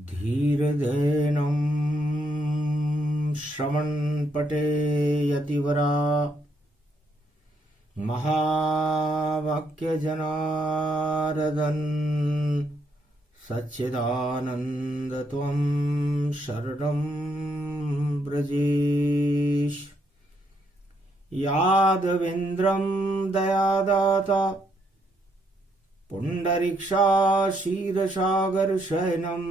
धीर्धेनं श्रवणपटे यतिवरा महावाक्यजनार्दन सच्चिदानंद त्वं शरणं व्रजेश। यादवेन्द्रं दयादाता पुंडरीक्षा क्षीरसागर शयनम्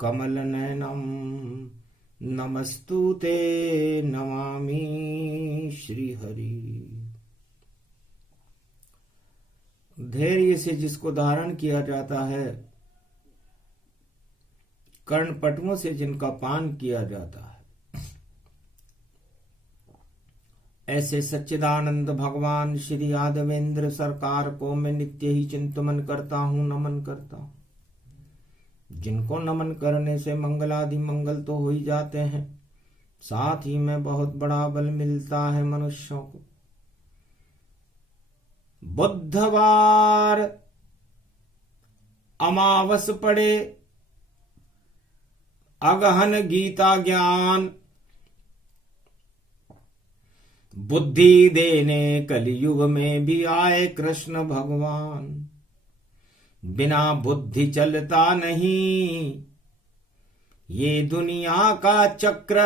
कमलनयनं नमस्तुते नमामि श्रीहरि। धैर्य से जिसको धारण किया जाता है, कर्णपटुओं से जिनका पान किया जाता है, ऐसे सच्चिदानंद भगवान श्री यादवेंद्र सरकार को मैं नित्य ही चिंतन करता हूँ, नमन करता हूँ। जिनको नमन करने से मंगलादि मंगल तो हो ही जाते हैं, साथ ही में बहुत बड़ा बल मिलता है मनुष्यों को। बुधवार अमावस पड़े, अगहन गीता ज्ञान, बुद्धि देने कलयुग में भी आए कृष्ण भगवान। बिना बुद्धि चलता नहीं ये दुनिया का चक्र,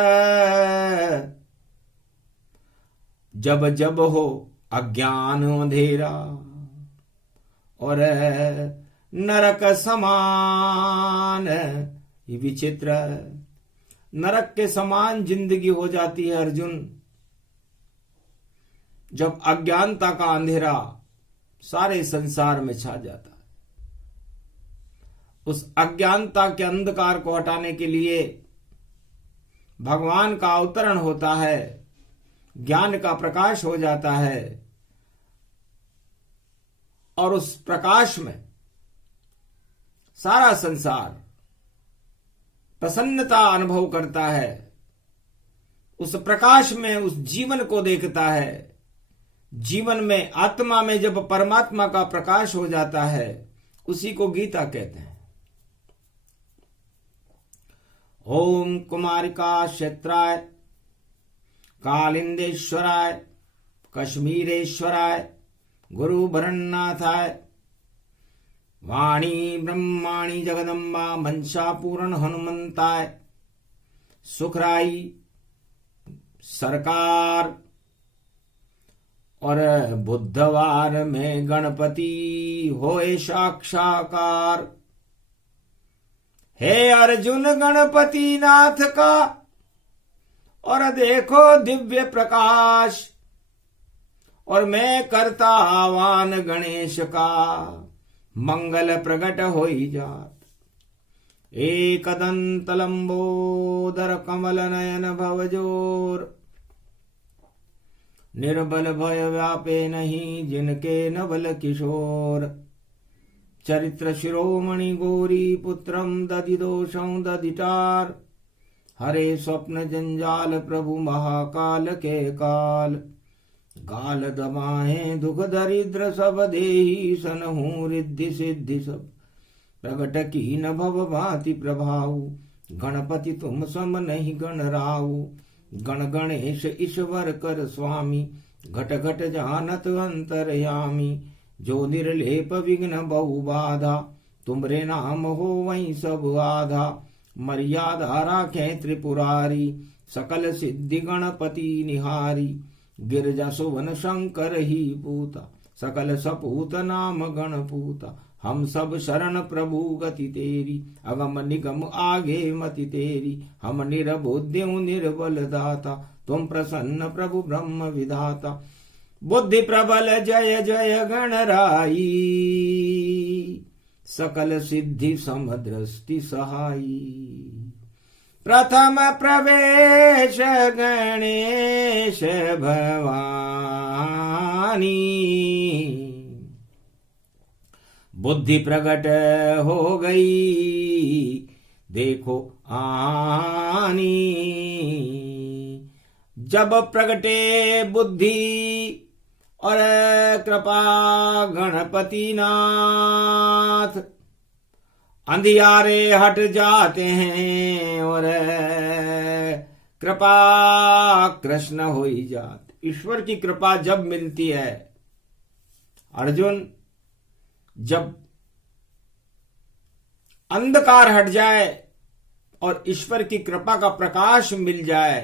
जब जब हो अज्ञान अंधेरा और नरक समान विचित्र। नरक के समान जिंदगी हो जाती है अर्जुन, जब अज्ञानता का अंधेरा सारे संसार में छा जाता है। उस अज्ञानता के अंधकार को हटाने के लिए भगवान का अवतरण होता है, ज्ञान का प्रकाश हो जाता है और उस प्रकाश में सारा संसार प्रसन्नता अनुभव करता है। उस प्रकाश में उस जीवन को देखता है। जीवन में, आत्मा में जब परमात्मा का प्रकाश हो जाता है, उसी को गीता कहते हैं। ओम कुमारिका क्षेत्राय कालिंदेश्वराय कश्मीरेश्वराय गुरु भरन्नाथाय वाणी ब्रह्माणी जगदम्बा मंशापूर्ण हनुमंताय सुखराई सरकार। और बुधवार में गणपति होए साक्षाकार। हे अर्जुन गणपति नाथ का और देखो दिव्य प्रकाश, और मैं करता आह्वान गणेश का मंगल प्रगट होई जात। एकदंत लंबोदर कमल नयन भवजोर, निर्बल भय व्यापे नहीं जिनके नवल किशोर। चरित्र शिरोमणि गौरी पुत्रम दधिदोषं दधिटार। हरे स्वप्न जंजाल प्रभु महाकाल के काल। गाल दमाहे दुख दरिद्र सब देही सनहु रिद्धि सिद्धि सब। प्रगट की न भव भांति प्रभाऊ, गणपति तुम सम नहीं गण राऊ। गण गणेश ईश्वर कर स्वामी, घट घट जानत अंतरयामी। जो निर्लेप विघ्न बहु बाधा, तुमरे नाम हो वहीं सब आधा। मर्यादा राखे त्रिपुरारी, सकल सिद्धि गणपति निहारी। गिरजा सुवन शंकर ही पूता, सकल सपूत नाम गणपूता। हम सब शरण प्रभु गति तेरी, अगम निगम आगे मति तेरी। हम निर्बुद्धि निर्बल दाता, तुम प्रसन्न प्रभु ब्रह्म विधाता। बुद्धि प्रबल जय जय गणराई, सकल सिद्धि समदृष्टि सहाई। प्रथम प्रवेश गणेश भवानी, बुद्धि प्रगट हो गई देखो आनी। जब प्रगटे बुद्धि और कृपा गणपति नाथ, अंधियारे हट जाते हैं और कृपा कृष्ण हो ही जाते। ईश्वर की कृपा जब मिलती है अर्जुन, जब अंधकार हट जाए और ईश्वर की कृपा का प्रकाश मिल जाए।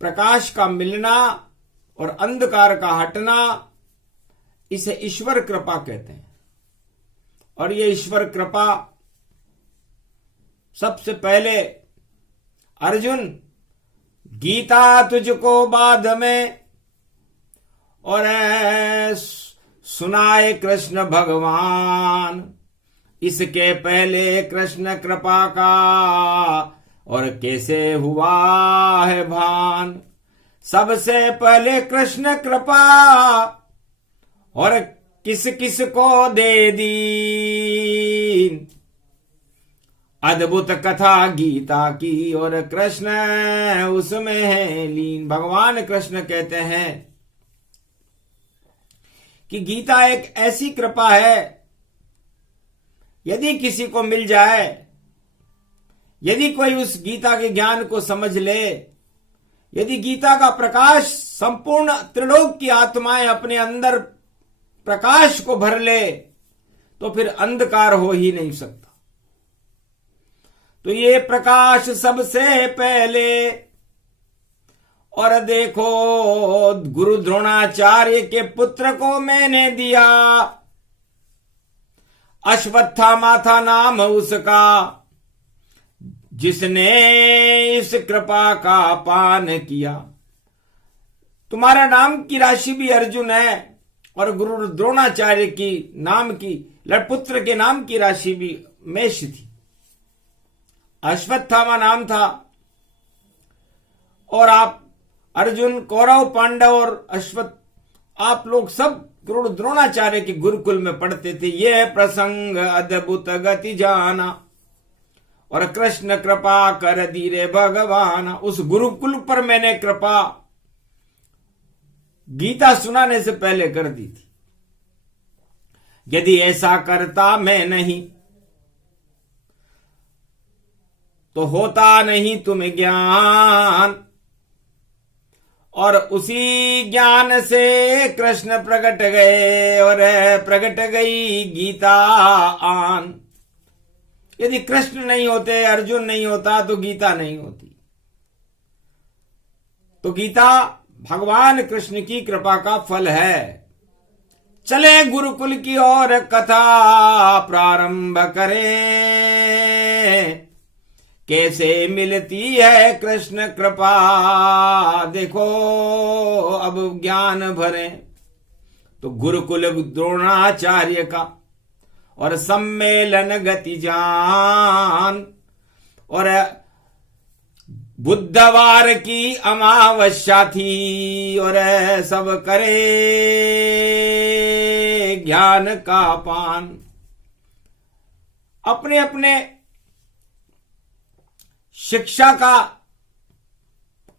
प्रकाश का मिलना और अंधकार का हटना, इसे ईश्वर कृपा कहते हैं। और ये ईश्वर कृपा सबसे पहले अर्जुन, गीता तुझको बाद में और सुनाए कृष्ण भगवान, इसके पहले कृष्ण कृपा का और कैसे हुआ है भान। सबसे पहले कृष्ण कृपा और किस किस को दे दी, अद्भुत कथा गीता की और कृष्ण उसमें है लीन। भगवान कृष्ण कहते हैं कि गीता एक ऐसी कृपा है, यदि किसी को मिल जाए, यदि कोई उस गीता के ज्ञान को समझ ले, यदि गीता का प्रकाश संपूर्ण त्रिलोक की आत्माएं अपने अंदर प्रकाश को भर ले, तो फिर अंधकार हो ही नहीं सकता। तो ये प्रकाश सबसे पहले, और देखो गुरु द्रोणाचार्य के पुत्र को मैंने दिया, अश्वत्थामा था नाम उसका, जिसने इस कृपा का पान किया। तुम्हारा नाम की राशि भी अर्जुन है और गुरु द्रोणाचार्य की नाम की पुत्र के नाम की राशि भी मेष थी। अश्वत्थामा नाम था और आप अर्जुन, कौरव, पांडव और आप लोग सब गुरु द्रोणाचार्य के गुरुकुल में पढ़ते थे। यह प्रसंग अद्भुत गति जाना और कृष्ण कृपा कर दी रे भगवान। उस गुरुकुल पर मैंने कृपा गीता सुनाने से पहले कर दी थी। यदि ऐसा करता मैं नहीं तो होता नहीं तुम्हें ज्ञान, और उसी ज्ञान से कृष्ण प्रकट गए और प्रकट गई गीता आन। यदि कृष्ण नहीं होते, अर्जुन नहीं होता, तो गीता नहीं होती। तो गीता भगवान कृष्ण की कृपा का फल है। चले गुरुकुल की ओर कथा प्रारंभ करें, कैसे मिलती है कृष्ण कृपा, देखो अब ज्ञान भरे। तो गुरुकुल द्रोणाचार्य का और सम्मेलन गति जान, और बुधवार की अमावस्या थी और सब करे ज्ञान का पान। अपने अपने शिक्षा का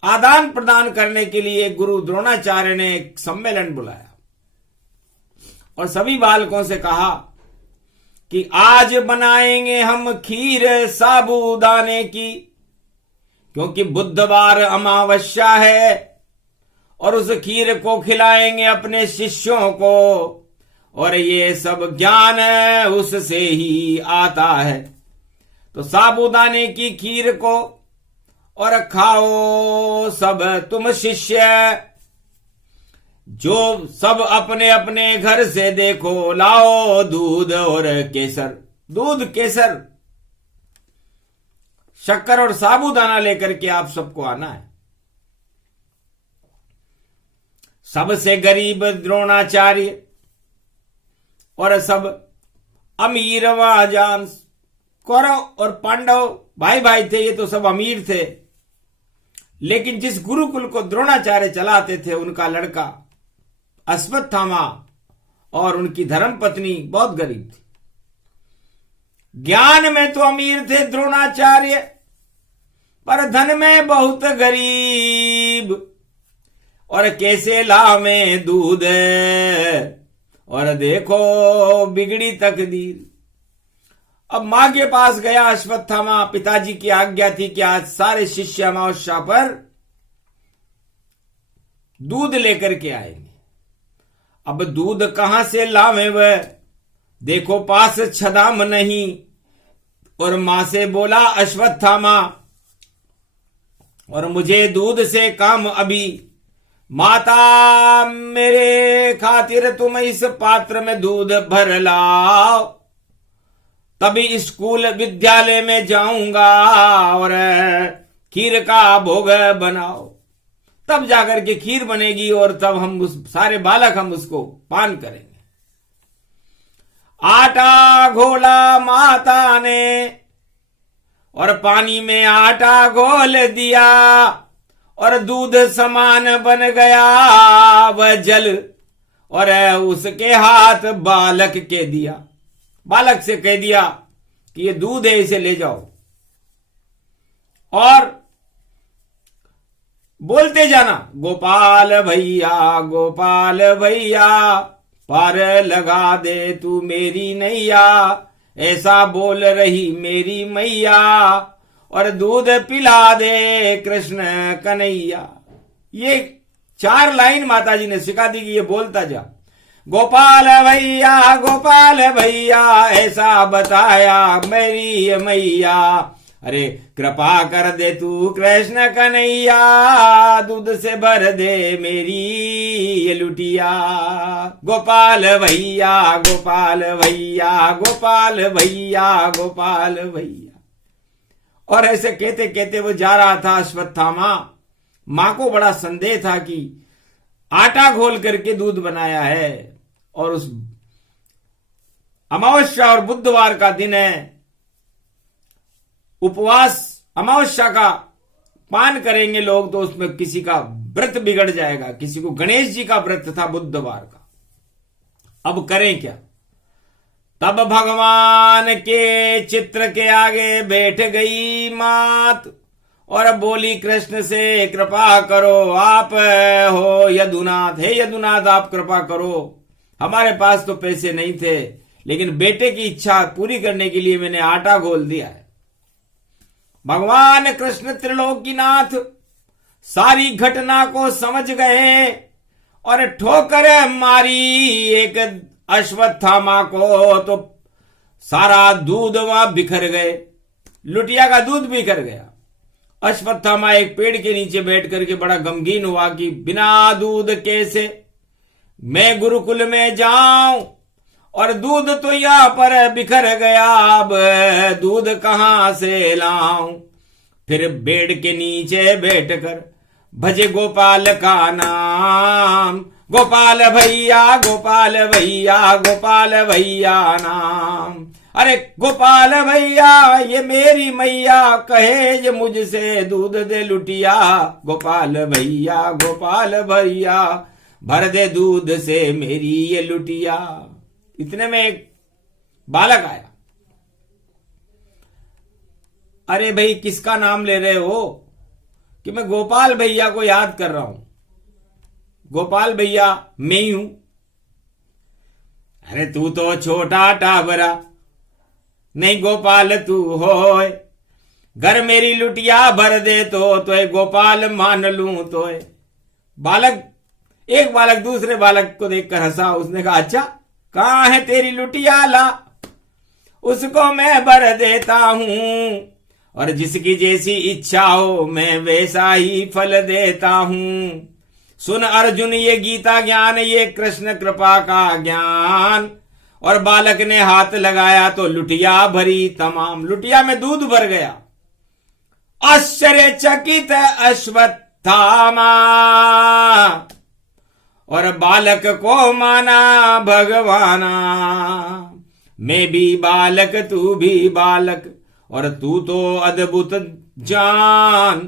आदान प्रदान करने के लिए गुरु द्रोणाचार्य ने एक सम्मेलन बुलाया और सभी बालकों से कहा कि आज बनाएंगे हम खीर साबूदाने की, क्योंकि बुधवार अमावस्या है, और उस खीर को खिलाएंगे अपने शिष्यों को, और ये सब ज्ञान उससे ही आता है। तो साबूदाने की खीर को और खाओ सब तुम शिष्य, जो सब अपने अपने घर से देखो लाओ दूध और केसर। दूध, केसर, शक्कर और साबूदाना लेकर के आप सबको आना है। सबसे गरीब द्रोणाचार्य और सब अमीर महाजान, कौरव और पांडव भाई भाई थे, ये तो सब अमीर थे। लेकिन जिस गुरुकुल को द्रोणाचार्य चलाते थे, उनका लड़का अश्वत्थामा और उनकी धर्मपत्नी बहुत गरीब थी। ज्ञान में तो अमीर थे द्रोणाचार्य, पर धन में बहुत गरीब। और कैसे लावे दूध और देखो बिगड़ी तकदीर। अब मां के पास गया अश्वत्थामा। पिताजी की आज्ञा थी कि आज सारे शिष्य अमावस्या पर दूध लेकर के आएंगे। अब दूध कहां से लावे वह, देखो पास छदाम नहीं। और मां से बोला अश्वत्थामा, और मुझे दूध से काम अभी। माता मेरे खातिर तुम इस पात्र में दूध भर लाओ, तभी स्कूल विद्यालय में जाऊंगा और खीर का भोग बनाओ। तब जाकर के खीर बनेगी और तब हम उस सारे बालक हम उसको पान करेंगे। आटा घोला माता ने और पानी में आटा घोल दिया और दूध समान बन गया वह जल, और उसके हाथ बालक के दिया। बालक से कह दिया कि ये दूध है, इसे ले जाओ और बोलते जाना, गोपाल भैया पार लगा दे तू मेरी नैया, ऐसा बोल रही मेरी मैया, और दूध पिला दे कृष्ण कन्हैया। ये 4 लाइन माताजी ने सिखा दी कि ये बोलता जा। गोपाल भैया ऐसा बताया मेरी मैया, अरे कृपा कर दे तू कृष्ण कन्हैया, दूध से भर दे मेरी ये लुटिया। गोपाल भैया और ऐसे कहते कहते वो जा रहा था अश्वत्थामा। मां को बड़ा संदेह था कि आटा घोल करके दूध बनाया है और उस अमावस्या और बुधवार का दिन है, उपवास अमावस्या का पान करेंगे लोग तो उसमें किसी का व्रत बिगड़ जाएगा। किसी को गणेश जी का व्रत था बुधवार का, अब करें क्या। तब भगवान के चित्र के आगे बैठ गई मात और बोली कृष्ण से, कृपा करो आप हो यदुनाथ, हे यदुनाथ आप कृपा करो। हमारे पास तो पैसे नहीं थे, लेकिन बेटे की इच्छा पूरी करने के लिए मैंने आटा घोल दिया है। भगवान कृष्ण त्रिलोकीनाथ सारी घटना को समझ गए और ठोकर मारी एक अश्वत्थामा को, तो सारा दूध वहां बिखर गए, लुटिया का दूध बिखर गया। अश्वत्थामा एक पेड़ के नीचे बैठ करके बड़ा गमगीन हुआ कि बिना दूध कैसे मैं गुरुकुल में जाऊं, और दूध तो यहां पर बिखर गया, अब दूध कहां से लाऊं। फिर पेड़ के नीचे बैठकर भजे गोपाल का नाम, गोपाल भैया नाम। अरे गोपाल भैया ये मेरी मैया कहे ये मुझसे दूध दे लुटिया, गोपाल भैया भर दे दूध से मेरी ये लुटिया। इतने में एक बालक आया। अरे भाई किसका नाम ले रहे हो? कि मैं गोपाल भैया को याद कर रहा हूं। गोपाल भैया मैं ही हूं। अरे तू तो छोटा टाबरा नहीं गोपाल तू होए, घर मेरी लुटिया भर दे तो गोपाल मान लूं तो। एक बालक दूसरे बालक को देखकर हंसा। उसने कहा अच्छा कहां है तेरी लुटिया, ला उसको मैं भर देता हूं, और जिसकी जैसी इच्छा हो मैं वैसा ही फल देता हूं। सुन अर्जुन ये गीता ज्ञान, ये कृष्ण कृपा का ज्ञान। और बालक ने हाथ लगाया तो लुटिया भरी तमाम, लुटिया में दूध भर गया। आश्चर्यचकित अश्वत्थामा और बालक को माना भगवाना। मैं भी बालक तू भी बालक, और तू तो अद्भुत जान,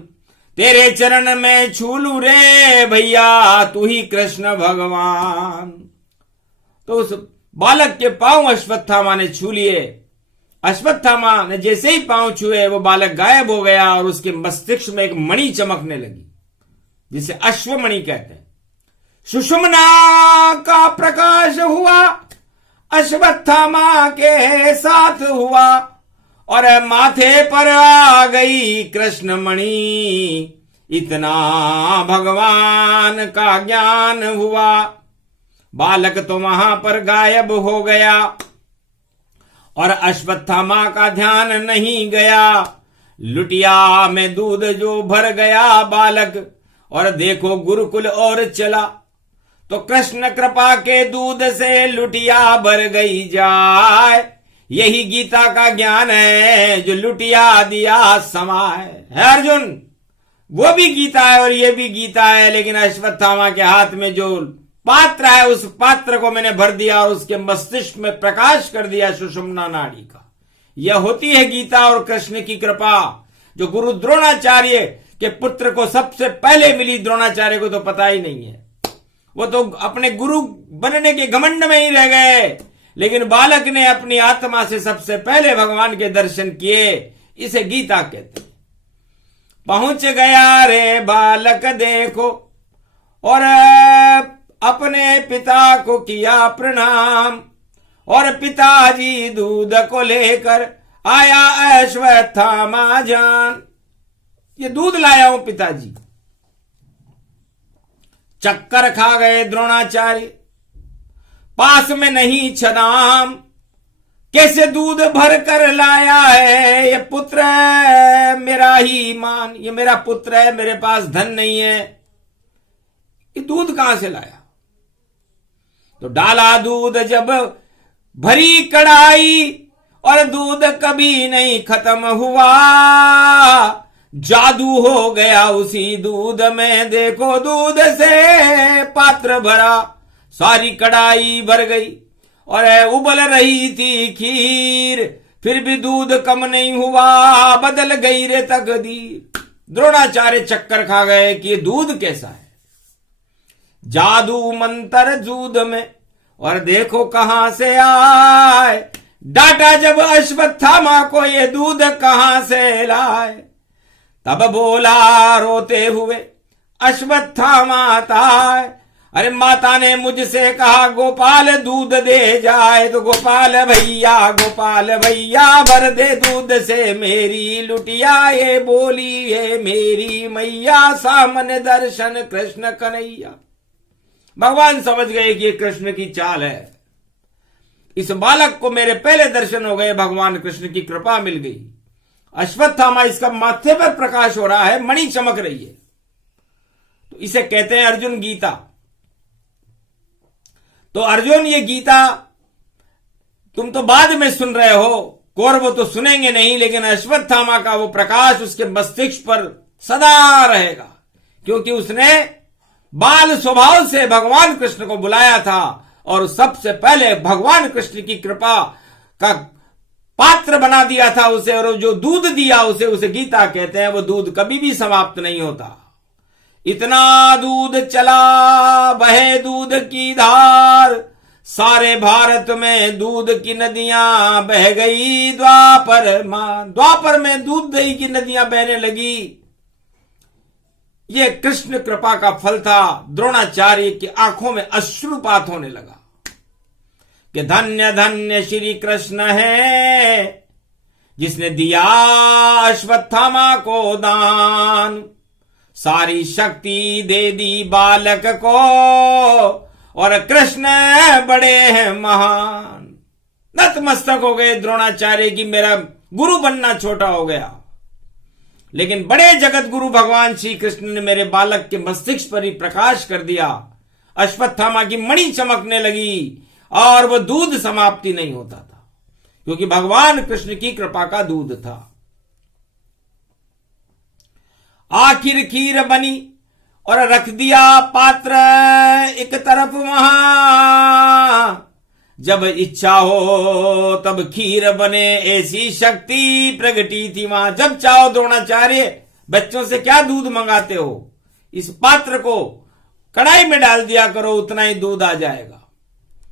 तेरे चरण में छू लूं रे भैया, तू ही कृष्ण भगवान। तो उस बालक के पांव अश्वत्थामा ने छू लिए। अश्वत्थामा ने जैसे ही पांव छुए वो बालक गायब हो गया और उसके मस्तिष्क में एक मणि चमकने लगी जिसे अश्वमणि कहते हैं। सुषुम्ना का प्रकाश हुआ अश्वत्थामा के साथ हुआ, और माथे पर आ गई कृष्ण मणि, इतना भगवान का ज्ञान हुआ। बालक तो वहां पर गायब हो गया और अश्वत्थामा का ध्यान नहीं गया। लुटिया में दूध जो भर गया बालक, और देखो गुरुकुल और चला, तो कृष्ण कृपा के दूध से लुटिया भर गई जाए। यही गीता का ज्ञान है जो लुटिया दिया समाए। है अर्जुन, वो भी गीता है और ये भी गीता है, लेकिन अश्वत्थामा के हाथ में जो पात्र है उस पात्र को मैंने भर दिया और उसके मस्तिष्क में प्रकाश कर दिया सुषुम्ना नाड़ी का। यह होती है गीता और कृष्ण की कृपा, जो गुरु द्रोणाचार्य के पुत्र को सबसे पहले मिली। द्रोणाचार्य को तो पता ही नहीं है, वो तो अपने गुरु बनने के घमंड में ही रह गए, लेकिन बालक ने अपनी आत्मा से सबसे पहले भगवान के दर्शन किए। इसे गीता कहते हैं। पहुंच गया रे बालक देखो, और अपने पिता को किया प्रणाम, और पिताजी दूध को लेकर आया अश्वत्थामा जान। ये दूध लाया हूं पिताजी। चक्कर खा गए द्रोणाचार्य, पास में नहीं छदाम, कैसे दूध भर कर लाया है ये पुत्र है मेरा ही मान। ये मेरा पुत्र है, मेरे पास धन नहीं है, ये दूध कहां से लाया? तो डाला दूध जब भरी कढ़ाई, और दूध कभी नहीं खत्म हुआ। जादू हो गया उसी दूध में, देखो दूध से पात्र भरा, सारी कढ़ाई भर गई और उबल रही थी खीर, फिर भी दूध कम नहीं हुआ। बदल गई रे तकदीर। द्रोणाचार्य चक्कर खा गए कि ये दूध कैसा है। जादू मंत्र दूध में, और देखो कहां से आए। डांटा जब अश्वत्थामा को, ये दूध कहां से लाए। तब बोला रोते हुए अश्वत्थामा ताए, अरे माता ने मुझसे कहा गोपाल दूध दे जाए। तो गोपाल भैया भर दे दूध से मेरी लुटिया। ये बोली है मेरी मैया, सामने दर्शन कृष्ण कन्हैया। भगवान समझ गए कि ये कृष्ण की चाल है। इस बालक को मेरे पहले दर्शन हो गए, भगवान कृष्ण की कृपा मिल गई। अश्वत्थामा, इसका माथे पर प्रकाश हो रहा है, मणि चमक रही है, तो इसे कहते हैं अर्जुन गीता। तो अर्जुन, ये गीता तुम तो बाद में सुन रहे हो, कौरव तो सुनेंगे नहीं, लेकिन अश्वत्थामा का वो प्रकाश उसके मस्तिष्क पर सदा रहेगा, क्योंकि उसने बाल स्वभाव से भगवान कृष्ण को बुलाया था और सबसे पहले भगवान कृष्ण की कृपा का पात्र बना दिया था उसे, और जो दूध दिया उसे गीता कहते हैं। वो दूध कभी भी समाप्त नहीं होता। इतना दूध चला बहे दूध की धार, सारे भारत में दूध की नदियां बह गई। द्वापर में दूध दही की नदियां बहने लगी। ये कृष्ण कृपा का फल था। द्रोणाचार्य की आंखों में अश्रुपात होने लगा कि धन्य धन्य श्री कृष्ण है, जिसने दिया अश्वत्थामा को दान। सारी शक्ति दे दी बालक को, और कृष्ण बड़े हैं महान। नतमस्तक हो गए द्रोणाचार्य की मेरा गुरु बनना छोटा हो गया, लेकिन बड़े जगत गुरु भगवान श्री कृष्ण ने मेरे बालक के मस्तिष्क पर ही प्रकाश कर दिया। अश्वत्थामा की मणि चमकने लगी और वह दूध समाप्ति नहीं होता था, क्योंकि भगवान कृष्ण की कृपा का दूध था। आखिर खीर बनी और रख दिया पात्र एक तरफ वहां। जब इच्छा हो तब खीर बने, ऐसी शक्ति प्रगटी थी वहां। जब चाहो द्रोणाचार्य, बच्चों से क्या दूध मंगाते हो, इस पात्र को कढ़ाई में डाल दिया करो, उतना ही दूध आ जाएगा।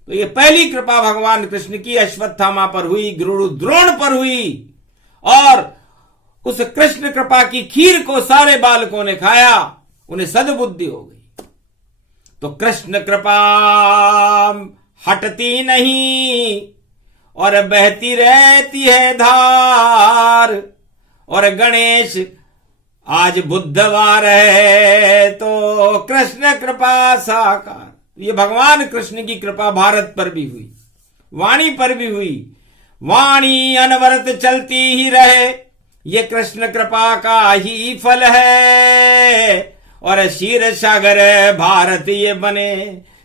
तो ये पहली कृपा भगवान कृष्ण की अश्वत्थामा पर हुई, गुरु द्रोण पर हुई, और उस कृष्ण कृपा की खीर को सारे बालकों ने खाया, उन्हें सद्बुद्धि हो गई। तो कृष्ण कृपा हटती नहीं, और बहती रहती है धार। और गणेश आज बुधवार है तो कृष्ण कृपा साकार। ये भगवान कृष्ण की कृपा भारत पर भी हुई, वाणी पर भी हुई। वाणी अनवरत चलती ही रहे, ये कृष्ण कृपा का ही फल है। और क्षीर सागर भारत ये बने,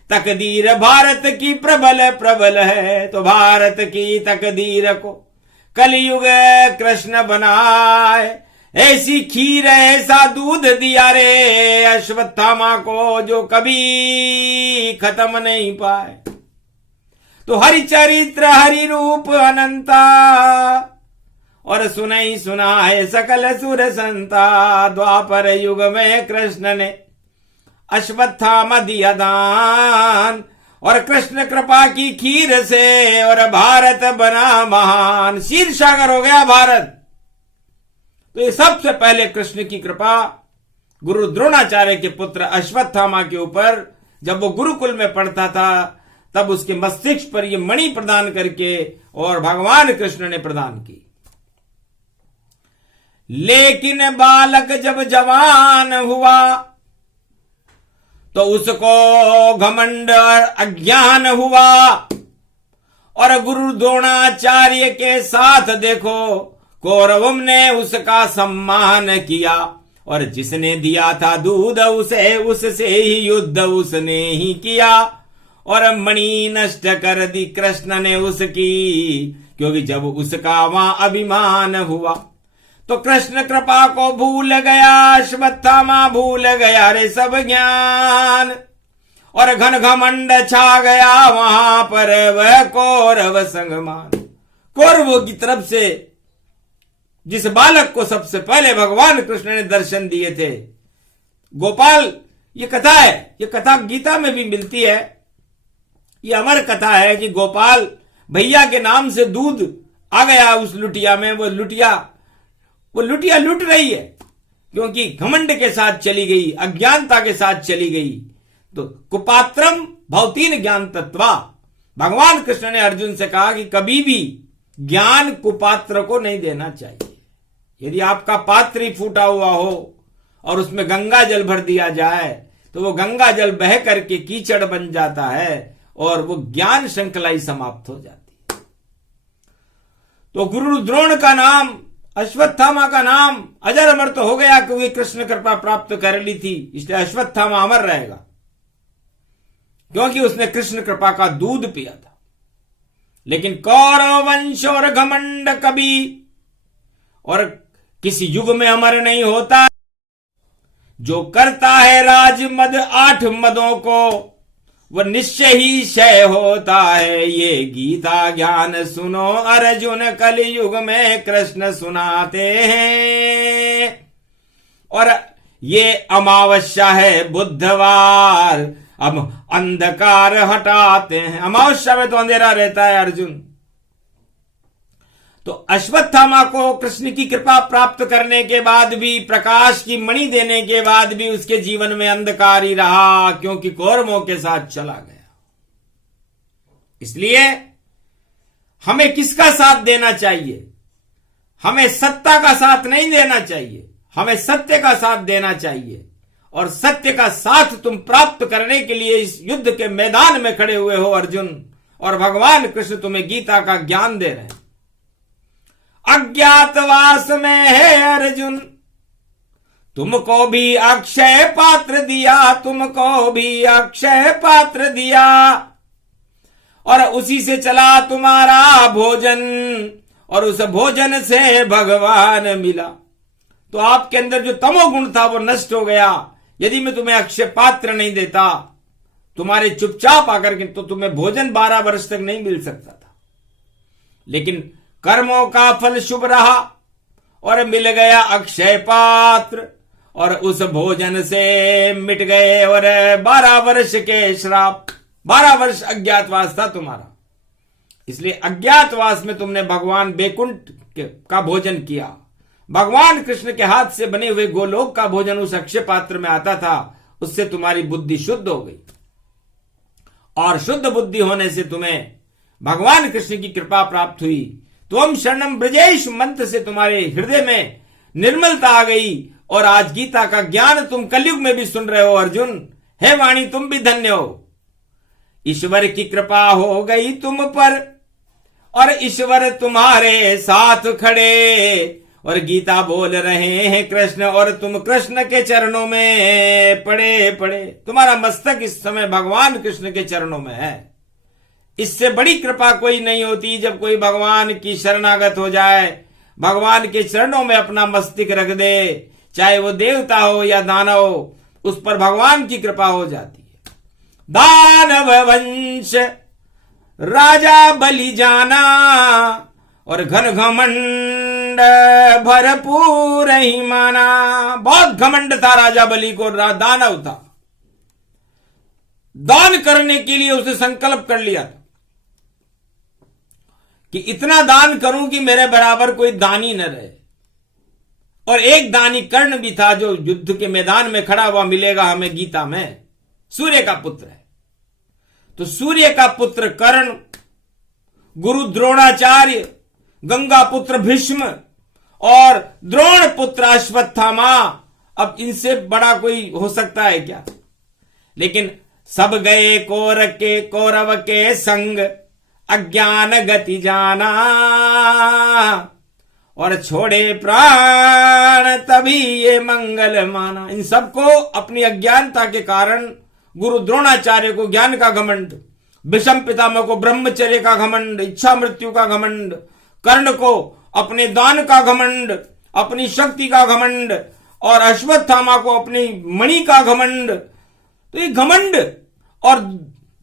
तकदीर भारत की प्रबल प्रबल है। तो भारत की तकदीर को कलयुग कृष्ण बनाए, ऐसी खीर ऐसा दूध दिया रे अश्वत्थामा को जो कभी खत्म नहीं पाए। तो हरि चरित्र हरि रूप अनंता, और सुनाई सुनाए सकल सुर संता। द्वापर युग में कृष्ण ने अश्वत्थामा दिया दान, और कृष्ण कृपा की खीर से और भारत बना महान। क्षीर सागर हो गया भारत। तो ये सबसे पहले कृष्ण की कृपा गुरु द्रोणाचार्य के पुत्र अश्वत्थामा के ऊपर, जब वो गुरुकुल में पढ़ता था तब उसके मस्तिष्क पर ये मणि प्रदान करके और भगवान कृष्ण ने प्रदान की। लेकिन बालक जब जवान हुआ तो उसको घमंड और अज्ञान हुआ, और गुरु द्रोणाचार्य के साथ देखो कौरवों ने उसका सम्मान किया। और जिसने दिया था दूध उसे, उससे ही युद्ध उसने ही किया। और मणि नष्ट कर दी कृष्ण ने उसकी, क्योंकि जब उसका वहां अभिमान हुआ तो कृष्ण कृपा को भूल गया अश्वत्थामा, भूल गया रे सब ज्ञान। और घन घमंड छा गया वहां पर वह कौरव संगमान। कौरवों की तरफ से जिस बालक को सबसे पहले भगवान कृष्ण ने दर्शन दिए थे, गोपाल, ये कथा है, ये कथा गीता में भी मिलती है। ये अमर कथा है कि गोपाल भैया के नाम से दूध आ गया उस लुटिया में। वो लुटिया लुट रही है क्योंकि घमंड के साथ चली गई, अज्ञानता के साथ चली गई। तो कुपात्रम भवतीन ज्ञान तत्वा। भगवान कृष्ण ने अर्जुन से कहा कि कभी भी ज्ञान कुपात्र को नहीं देना चाहिए। यदि आपका पात्र ही फूटा हुआ हो और उसमें गंगा जल भर दिया जाए तो वो गंगा जल बह करके कीचड़ बन जाता है और वो ज्ञान श्रृंखला ही समाप्त हो जाती है। तो गुरु द्रोण का नाम, अश्वत्थामा का नाम अजर अमर तो हो गया क्योंकि कृष्ण कृपा प्राप्त कर ली थी, इसलिए अश्वत्थामा अमर रहेगा क्योंकि उसने कृष्ण कृपा का दूध पिया था। लेकिन कौरव वंश और घमंड कभी और किसी युग में अमर नहीं होता। जो करता है राज मद 8 मदों को वह निश्चय ही क्षय होता है। ये गीता ज्ञान सुनो अर्जुन, कल युग में कृष्ण सुनाते हैं। और ये अमावस्या है बुधवार, अब अंधकार हटाते हैं। अमावस्या में तो अंधेरा रहता है अर्जुन। तो अश्वत्थामा को कृष्ण की कृपा प्राप्त करने के बाद भी, प्रकाश की मणि देने के बाद भी उसके जीवन में अंधकार ही रहा क्योंकि कौरवों के साथ चला गया। इसलिए हमें किसका साथ देना चाहिए? हमें सत्ता का साथ नहीं देना चाहिए, हमें सत्य का साथ देना चाहिए। और सत्य का साथ तुम प्राप्त करने के लिए इस युद्ध के मैदान में खड़े हुए हो अर्जुन, और भगवान कृष्ण तुम्हें गीता का ज्ञान दे रहे हैं। अज्ञातवास में है अर्जुन, तुमको भी अक्षय पात्र दिया, तुमको भी अक्षय पात्र दिया। और उसी से चला तुम्हारा भोजन, और उस भोजन से भगवान मिला। तो आपके अंदर जो तमोगुण था वो नष्ट हो गया। यदि मैं तुम्हें अक्षय पात्र नहीं देता, तुम्हारे चुपचाप आकर के, तो तुम्हें भोजन 12 वर्ष तक नहीं मिल सकता था। लेकिन कर्मों का फल शुभ रहा और मिल गया अक्षय पात्र, और उस भोजन से मिट गए और 12 वर्ष के श्राप। 12 वर्ष अज्ञातवास था तुम्हारा, इसलिए अज्ञातवास में तुमने भगवान बैकुंठ का भोजन किया। भगवान कृष्ण के हाथ से बने हुए गोलोक का भोजन उस अक्षय पात्र में आता था, उससे तुम्हारी बुद्धि शुद्ध हो गई। और शुद्ध बुद्धि होने से तुम्हें भगवान कृष्ण की कृपा प्राप्त हुई। त्वम शरणम ब्रजेश मंत्र से तुम्हारे हृदय में निर्मलता आ गई और आज गीता का ज्ञान तुम कलयुग में भी सुन रहे हो अर्जुन। हे वाणी तुम भी धन्य हो, ईश्वर की कृपा हो गई तुम पर और ईश्वर तुम्हारे साथ खड़े। और गीता बोल रहे हैं कृष्ण और तुम कृष्ण के चरणों में पड़े पड़े। तुम्हारा मस्तक इस समय भगवान कृष्ण के चरणों में है। इससे बड़ी कृपा कोई नहीं होती जब कोई भगवान की शरणागत हो जाए, भगवान के चरणों में अपना मस्तक रख दे, चाहे वो देवता हो या दानव, उस पर भगवान की कृपा हो जाती है। दानव वंश राजा बलि जाना और घन घमंड भरपूर ही माना। बहुत घमंड था राजा बलि को, दानव था। दान करने के लिए उसने संकल्प कर लिया था कि इतना दान करूं कि मेरे बराबर कोई दानी न रहे। और एक दानी कर्ण भी था जो युद्ध के मैदान में खड़ा हुआ मिलेगा हमें गीता में, सूर्य का पुत्र है। तो सूर्य का पुत्र कर्ण, गुरु द्रोणाचार्य, गंगा पुत्र भीष्म और द्रोण पुत्र अश्वत्थामा, अब इनसे बड़ा कोई हो सकता है क्या? लेकिन सब गए कौरव के संग अज्ञान गति जाना और छोड़े प्राण तभी ये मंगल माना। इन सबको अपनी अज्ञानता के कारण गुरु द्रोणाचार्य को ज्ञान का घमंड, विषम पितामह को ब्रह्मचर्य का घमंड, इच्छा मृत्यु का घमंड, कर्ण को अपने दान का घमंड, अपनी शक्ति का घमंड और अश्वत्थामा को अपनी मणि का घमंड। तो ये घमंड और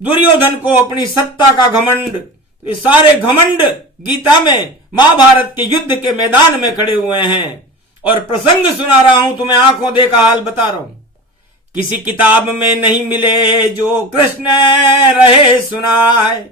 दुर्योधन को अपनी सत्ता का घमंड, तो ये सारे घमंड गीता में महाभारत के युद्ध के मैदान में खड़े हुए हैं। और प्रसंग सुना रहा हूं तुम्हें, आंखों देखा हाल बता रहा हूं। किसी किताब में नहीं मिले जो कृष्ण रहे सुनाए,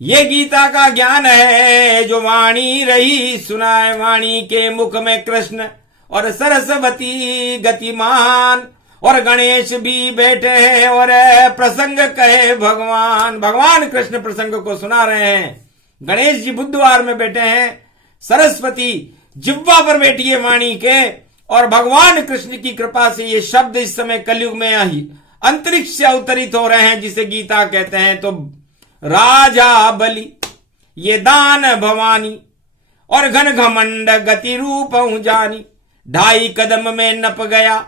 ये गीता का ज्ञान है जो वाणी रही सुनाए। वाणी के मुख में कृष्ण और सरस्वती गतिमान और गणेश भी बैठे हैं और प्रसंग कहे भगवान। भगवान कृष्ण प्रसंग को सुना रहे हैं। गणेश जी बुद्धवार में बैठे हैं, सरस्वती जिह्वा पर बैठी है वाणी के, और भगवान कृष्ण की कृपा से ये शब्द इस समय कलयुग में अंतरिक्ष से अवतरित हो रहे हैं, जिसे गीता कहते हैं। तो राजा बलि ये दान भवानी और घन घमंड गति रूप जानी। 2.5 कदम में नप गया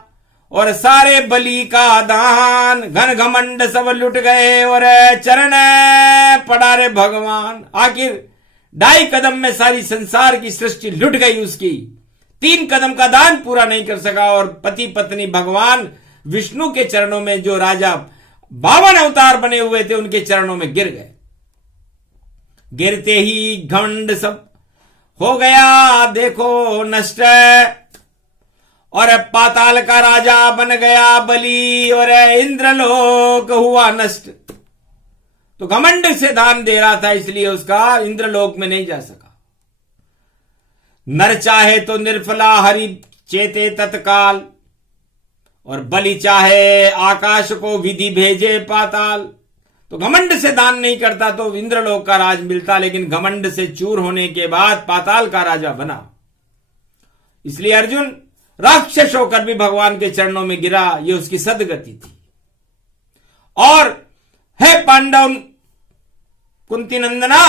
और सारे बलि का दान, घन घमंड सब लुट गए और चरण पड़ा रे भगवान। आखिर 2.5 कदम में सारी संसार की सृष्टि लुट गई उसकी। 3 कदम का दान पूरा नहीं कर सका और पति पत्नी भगवान विष्णु के चरणों में, जो राजा 52 अवतार बने हुए थे, उनके चरणों में गिर गए। गिरते ही घमंड सब हो गया देखो नष्ट और पाताल का राजा बन गया बलि और इंद्रलोक हुआ नष्ट। तो घमंड से दान दे रहा था, इसलिए उसका इंद्रलोक में नहीं जा सका। नर चाहे तो निर्फला हरि चेते तत्काल और बलि चाहे आकाश को विधि भेजे पाताल। तो घमंड से दान नहीं करता तो इंद्रलोक का राज मिलता, लेकिन घमंड से चूर होने के बाद पाताल का राजा बना। इसलिए अर्जुन राक्षस होकर भी भगवान के चरणों में गिरा, ये उसकी सदगति थी। और हे पांडव कुंती नंदना,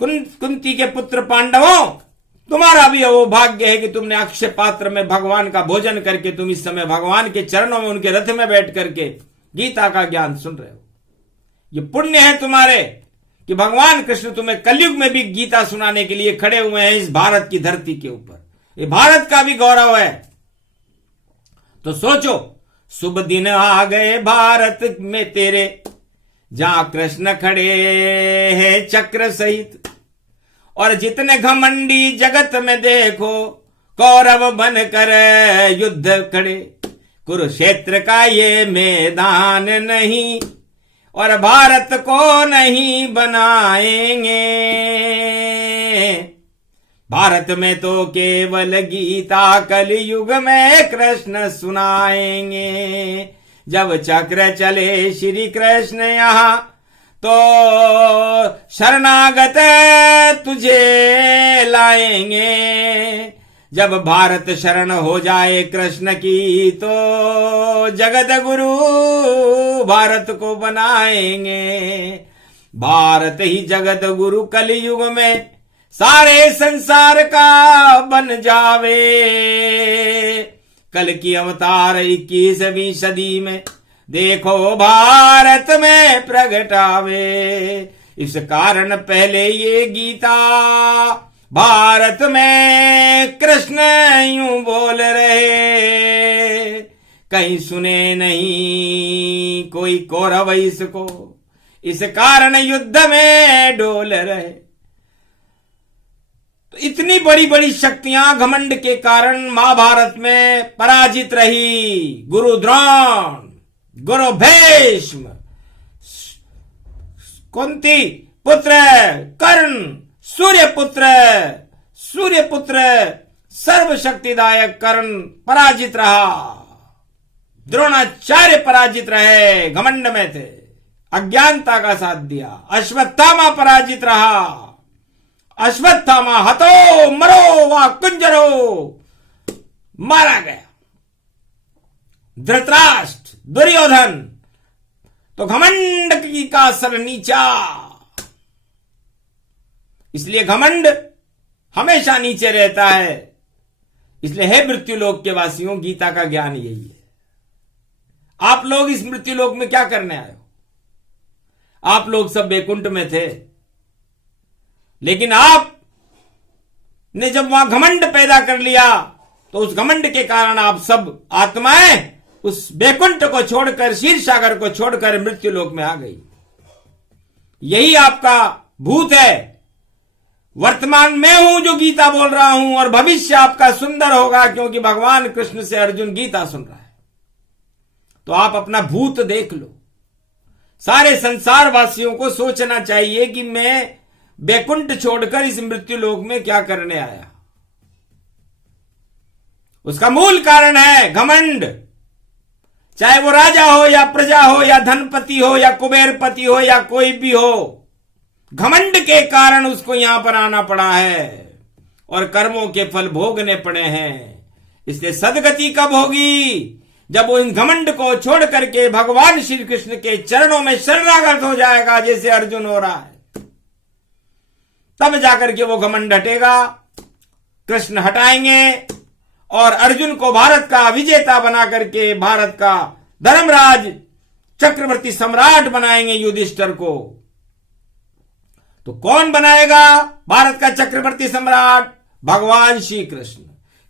कुंती के पुत्र पांडवों, तुम्हारा भी वो भाग्य है कि तुमने अक्षय पात्र में भगवान का भोजन करके तुम इस समय भगवान के चरणों में उनके रथ में बैठ करके गीता का ज्ञान सुन रहे हो। ये पुण्य है तुम्हारे कि भगवान कृष्ण तुम्हें कलयुग में भी गीता सुनाने के लिए खड़े हुए हैं इस भारत की धरती के ऊपर। ये भारत का भी गौरव है। तो सोचो, शुभ दिन आ गए भारत में तेरे, जहां कृष्ण खड़े हैं चक्र सहित, और जितने घमंडी जगत में देखो कौरव बनकर युद्ध खड़े। कुरुक्षेत्र का ये मैदान नहीं और भारत को नहीं बनाएंगे। भारत में तो केवल गीता कलयुग में कृष्ण सुनाएंगे। जब चक्र चले श्री कृष्ण यहाँ तो शरणागत तुझे लाएंगे। जब भारत शरण हो जाए कृष्ण की तो जगत गुरु भारत को बनाएंगे। भारत ही जगत गुरु कलयुग में सारे संसार का बन जावे। कल की अवतार 21वीं सदी में देखो भारत में प्रगटावे। इस कारण पहले ये गीता भारत में कृष्ण यूं बोल रहे। कहीं सुने नहीं कोई कौरव इसको, इस कारण युद्ध में डोल रहे। तो इतनी बड़ी बड़ी शक्तियां घमंड के कारण महाभारत में पराजित रही। गुरु द्रोण, गुरु भीष्म, कुंती पुत्र कर्ण, सूर्य पुत्र सर्वशक्तिदायक कर्ण पराजित रहा। द्रोणाचार्य पराजित रहे, घमंड में थे, अज्ञानता का साथ दिया। अश्वत्थामा पराजित रहा। अश्वत्थामा हतो मरो वा कुंजरो, मारा गया। धृतराष्ट्र, दुर्योधन तो घमंड की का सर नीचा। इसलिए घमंड हमेशा नीचे रहता है। इसलिए हे मृत्युलोक के वासियों, गीता का ज्ञान यही है। आप लोग इस मृत्युलोक में क्या करने आए हो? आप लोग सब बैकुंठ में थे, लेकिन आप ने जब वहां घमंड पैदा कर लिया तो उस घमंड के कारण आप सब आत्माएं उस बैकुंठ को छोड़कर, क्षीर सागर को छोड़कर मृत्युलोक में आ गई। यही आपका भूत है। वर्तमान में हूं जो गीता बोल रहा हूं, और भविष्य आपका सुंदर होगा क्योंकि भगवान कृष्ण से अर्जुन गीता सुन रहा है। तो आप अपना भूत देख लो। सारे संसार वासियों को सोचना चाहिए कि मैं बैकुंठ छोड़कर इस मृत्युलोक में क्या करने आया। उसका मूल कारण है घमंड। चाहे वो राजा हो या प्रजा हो या धनपति हो या कुबेरपति हो या कोई भी हो, घमंड के कारण उसको यहां पर आना पड़ा है और कर्मों के फल भोगने पड़े हैं। इसलिए सदगति कब होगी? जब वो इन घमंड को छोड़ करके भगवान श्री कृष्ण के चरणों में शरणागत हो जाएगा, जैसे अर्जुन हो रहा है, तब जाकर के वो घमंड हटेगा। कृष्ण हटाएंगे और अर्जुन को भारत का विजेता बना करके भारत का धर्मराज चक्रवर्ती सम्राट बनाएंगे युधिष्ठिर को। तो कौन बनाएगा भारत का चक्रवर्ती सम्राट? भगवान श्री कृष्ण।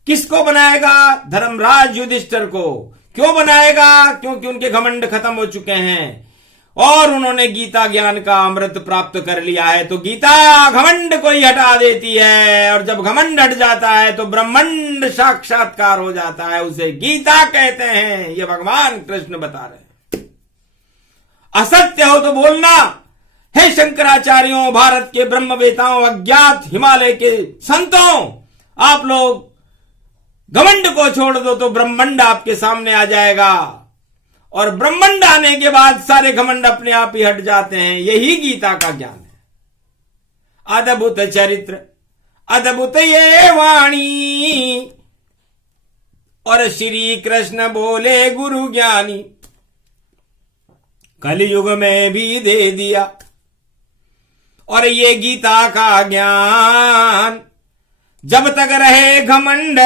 किसको बनाएगा? धर्मराज युधिष्ठिर को। क्यों बनाएगा? क्योंकि उनके घमंड खत्म हो चुके हैं और उन्होंने गीता ज्ञान का अमृत प्राप्त कर लिया है। तो गीता घमंड को ही हटा देती है, और जब घमंड हट जाता है तो ब्रह्मांड साक्षात्कार हो जाता है। उसे गीता कहते हैं। ये भगवान कृष्ण बता रहे हैं। असत्य हो तो बोलना। हे शंकराचार्यों, भारत के ब्रह्मवेताओं, अज्ञात हिमालय के संतों, आप लोग घमंड को छोड़ दो तो ब्रह्मांड आपके सामने आ जाएगा, और ब्रह्मांड आने के बाद सारे घमंड अपने आप ही हट जाते हैं। यही गीता का ज्ञान है। अद्भुत चरित्र, अद्भुत ये वाणी, और श्री कृष्ण बोले गुरु ज्ञानी, कलयुग में भी दे दिया। और ये गीता का ज्ञान जब तक रहे घमंड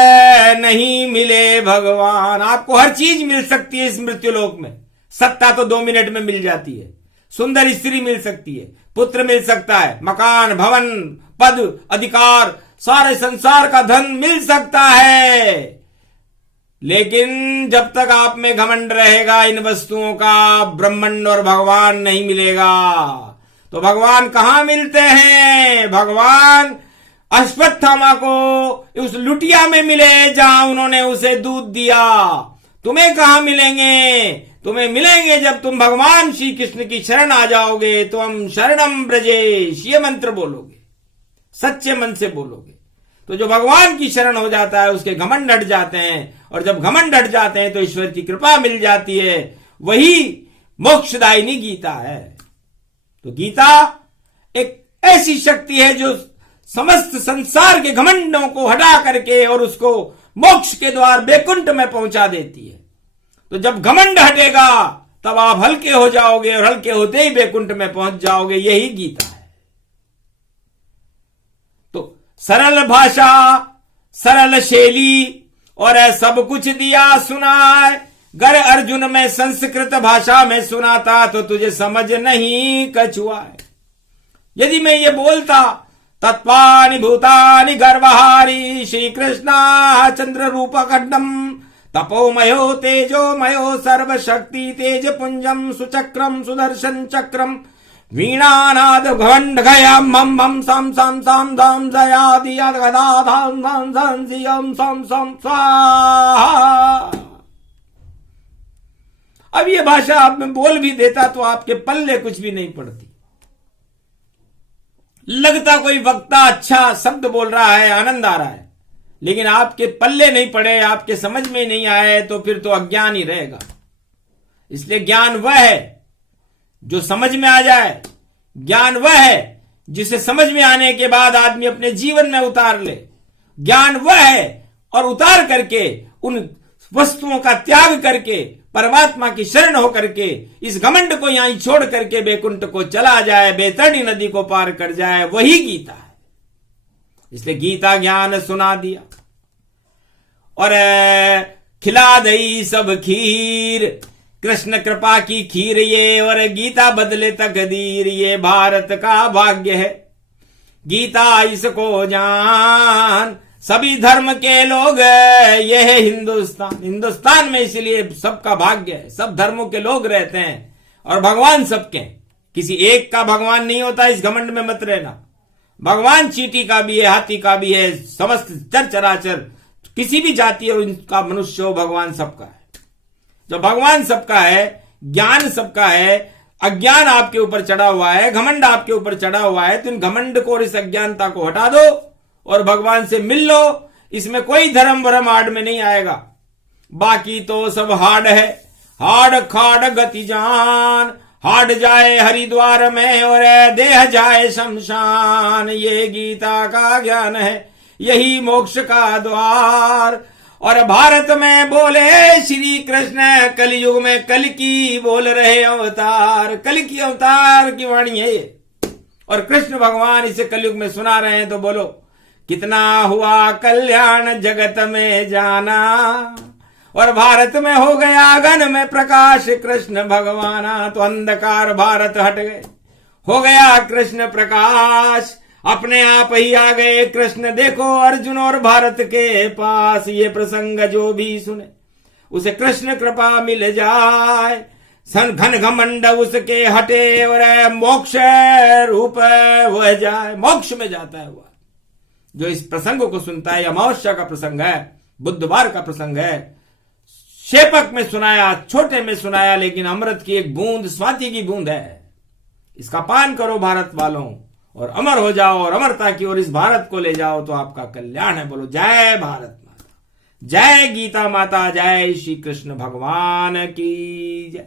नहीं मिले भगवान। आपको हर चीज मिल सकती है इस मृत्युलोक में। सत्ता तो 2 मिनट में मिल जाती है, सुंदर स्त्री मिल सकती है, पुत्र मिल सकता है, मकान, भवन, पद, अधिकार, सारे संसार का धन मिल सकता है। लेकिन जब तक आप में घमंड रहेगा इन वस्तुओं का, ब्रह्मांड और भगवान नहीं मिलेगा। तो भगवान कहां मिलते हैं? भगवान अश्वत्थामा को उस लुटिया में मिले जहां उन्होंने उसे दूध दिया। तुम्हें कहां मिलेंगे? तुम्हें मिलेंगे जब तुम भगवान श्री कृष्ण की शरण आ जाओगे। तो हम शरणम ब्रजेश ये मंत्र बोलोगे, सच्चे मन से बोलोगे, तो जो भगवान की शरण हो जाता है उसके घमंड हट जाते हैं, और जब घमंड हट जाते हैं तो ईश्वर की कृपा मिल जाती है। वही मोक्षदायिनी गीता है। तो गीता एक ऐसी शक्ति है जो समस्त संसार के घमंडों को हटा करके और उसको मोक्ष के द्वार वैकुंठ में पहुंचा देती है। तो जब घमंड हटेगा तब आप हल्के हो जाओगे और हल्के होते ही वैकुंठ में पहुंच जाओगे। यही गीता है। तो सरल भाषा, सरल शैली और सब कुछ दिया सुनाए। गर अर्जुन में संस्कृत भाषा में सुनाता तो तुझे समझ नहीं कछुआए। यदि मैं ये बोलता तत्वानि भूतानि गर्वहारी श्री कृष्णा चंद्र रूप खड्डम तपोमयो तेजोमयो सर्वशक्ति तेज पुंजम सुचक्रम सुदर्शन चक्रम वीणानाद घंडघयम मम मम सम सम सम धम जयादि गदा धम धम धम सियम सम सम स्वाहा। अब ये भाषा आप में बोल भी देता तो आपके पल्ले कुछ भी नहीं पड़ती। लगता कोई वक्ता अच्छा शब्द बोल रहा है, आनंद आ रहा है, लेकिन आपके पल्ले नहीं पड़े, आपके समझ में नहीं आए तो फिर तो अज्ञान ही रहेगा। इसलिए ज्ञान वह है जो समझ में आ जाए। ज्ञान वह है जिसे समझ में आने के बाद आदमी अपने जीवन में उतार ले। ज्ञान वह है और उतार करके उन वस्तुओं का त्याग करके परमात्मा की शरण होकर के इस घमंड को यहां छोड़ करके वैकुंठ को चला जाए, बैतरणी नदी को पार कर जाए, वही गीता है। इसलिए गीता ज्ञान सुना दिया और खिला दई सब खीर। कृष्ण कृपा की खीर ये और गीता बदले तकदीर, ये भारत का भाग्य है। गीता इसको जान सभी धर्म के लोग, ये है हिंदुस्तान। हिंदुस्तान में इसलिए सबका भाग्य है, सब धर्मों के लोग रहते हैं और भगवान सबके, किसी एक का भगवान नहीं होता। इस घमंड में मत रहना। भगवान चींटी का भी है, हाथी का भी है, समस्त चर चराचर किसी भी जाति और इनका मनुष्य हो, भगवान सबका है। जब भगवान सबका है, ज्ञान सबका है, अज्ञान आपके ऊपर चढ़ा हुआ है, घमंड आपके ऊपर चढ़ा हुआ है, तो इन घमंड को और इस अज्ञानता को हटा दो और भगवान से मिल लो। इसमें कोई धर्म वरम आड़ में नहीं आएगा। बाकी तो सब हाड है, हाड खाड गति जान। हाड जाए हरिद्वार में और देह जाए शमशान। ये गीता का ज्ञान है, यही मोक्ष का द्वार। और भारत में बोले श्री कृष्ण, कलयुग में कल की बोल रहे अवतार। कल की अवतार की वाणी है ये, और कृष्ण भगवान इसे कलयुग में सुना रहे हैं। तो बोलो कितना हुआ कल्याण जगत में जाना, और भारत में हो गया गगन में प्रकाश कृष्ण भगवाना। तो अंधकार भारत हट गए, हो गया कृष्ण प्रकाश, अपने आप ही आ गए कृष्ण। देखो अर्जुन और भारत के पास, ये प्रसंग जो भी सुने उसे कृष्ण कृपा मिल जाए। घन घमंड उसके हटे और मोक्ष रूप वह जाए। मोक्ष में जाता है वह जो इस प्रसंग को सुनता है। अमावस्या का प्रसंग है, बुधवार का प्रसंग है, शेपक में सुनाया, छोटे में सुनाया, लेकिन अमृत की एक बूंद, स्वाति की बूंद है। इसका पान करो भारत वालों और अमर हो जाओ और अमरता की ओर इस भारत को ले जाओ, तो आपका कल्याण है। बोलो जय भारत माता, जय गीता माता, जय श्री कृष्ण भगवान की जय।